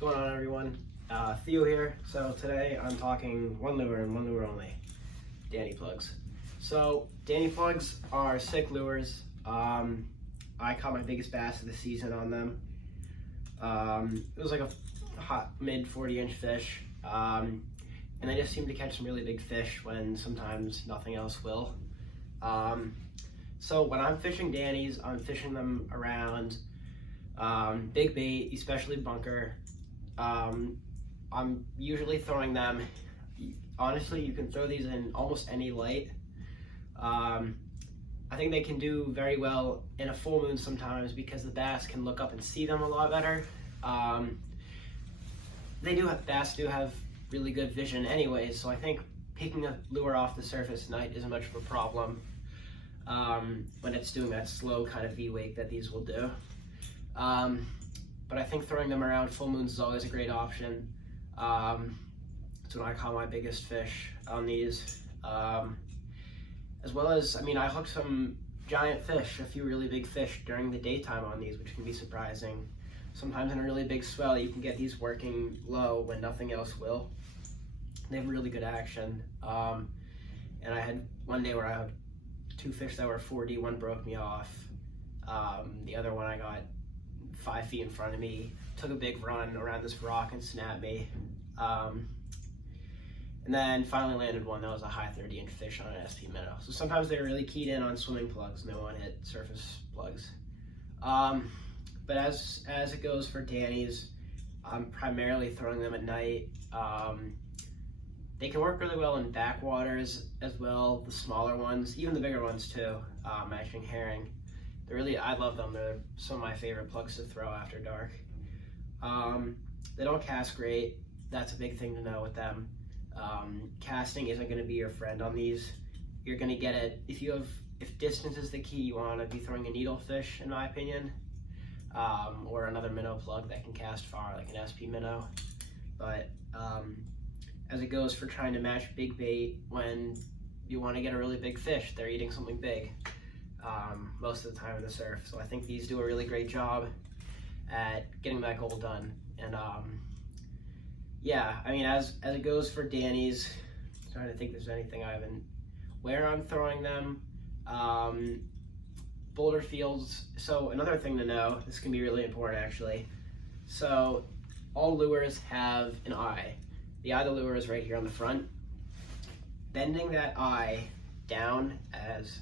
What's going on, everyone? Theo here. So today I'm talking one lure and one lure only, Danny plugs. So Danny plugs are sick lures. I caught my biggest bass of the season on them. It was like a hot mid 40-inch fish, and I just seem to catch some really big fish when sometimes nothing else will. So when I'm fishing Danny's, I'm fishing them around big bait, especially bunker. I'm usually throwing them, honestly, you can throw these in almost any light. I think they can do very well in a full moon sometimes because the bass can look up and see them a lot better. Bass do have really good vision anyways, so I think picking a lure off the surface at night isn't much of a problem when it's doing that slow kind of V-wake that these will do. But I think throwing them around full moons is always a great option. That's when I caught my biggest fish on these. As well as, I hooked some giant fish, a few really big fish during the daytime on these, which can be surprising. Sometimes in a really big swell, you can get these working low when nothing else will. They have really good action. And I had one day where I had two fish that were 40, one broke me off. The other one I got 5 feet in front of me, took a big run around this rock and snapped me. And then finally landed one that was a high 30-inch fish on an SP minnow. So sometimes they're really keyed in on swimming plugs and they won't hit surface plugs. But as it goes for Danny's, I'm primarily throwing them at night. They can work really well in backwaters as well, the smaller ones, even the bigger ones too, matching herring. I love them. They're some of my favorite plugs to throw after dark. They don't cast great. That's a big thing to know with them. Casting isn't going to be your friend on these. You're going to get it if distance is the key. You want to be throwing a needlefish, in my opinion, or another minnow plug that can cast far, like an SP minnow. But as it goes for trying to match big bait, when you want to get a really big fish, they're eating something big most of the time in the surf. So I think these do a really great job at getting that goal done. And yeah, as it goes for Danny's, I'm trying to think if there's anything where I'm throwing them. Boulder fields. So another thing to know, this can be really important actually. So all lures have an eye. The eye of the lure is right here on the front. Bending that eye down,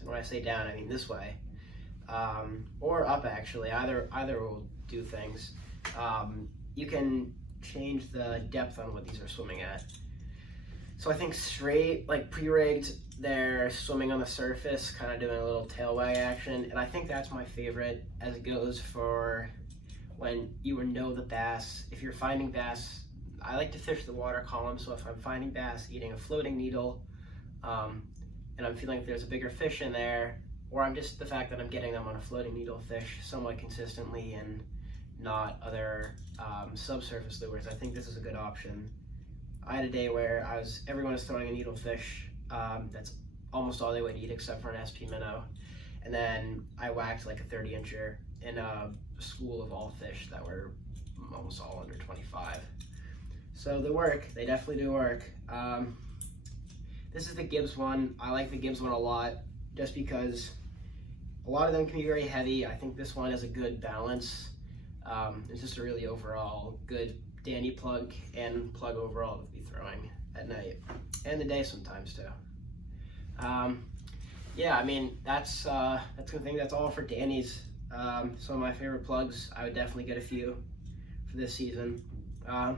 when I say down, I mean this way, or up actually, either will do things. You can change the depth on what these are swimming at. So I think straight, like pre-rigged, they're swimming on the surface, kind of doing a little tail wag action, and I think that's my favorite as it goes for when you know the bass. If you're finding bass, I like to fish the water column, so if I'm finding bass eating a floating needle, and I'm feeling like there's a bigger fish in there, or the fact that I'm getting them on a floating needle fish somewhat consistently and not other subsurface lures, I think this is a good option. I had a day where everyone was throwing a needlefish. That's almost all they would eat except for an SP minnow. And then I whacked like a 30-incher in a school of all fish that were almost all under 25. So they work, they definitely do work. This is the Gibbs one. I like the Gibbs one a lot just because a lot of them can be very heavy. I think this one has a good balance. It's just a really overall good Danny plug and plug overall to be throwing at night and the day sometimes too. Yeah, that's the thing. That's all for Danny's. Some of my favorite plugs. I would definitely get a few for this season. But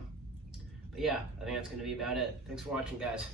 yeah, I think that's going to be about it. Thanks for watching, guys.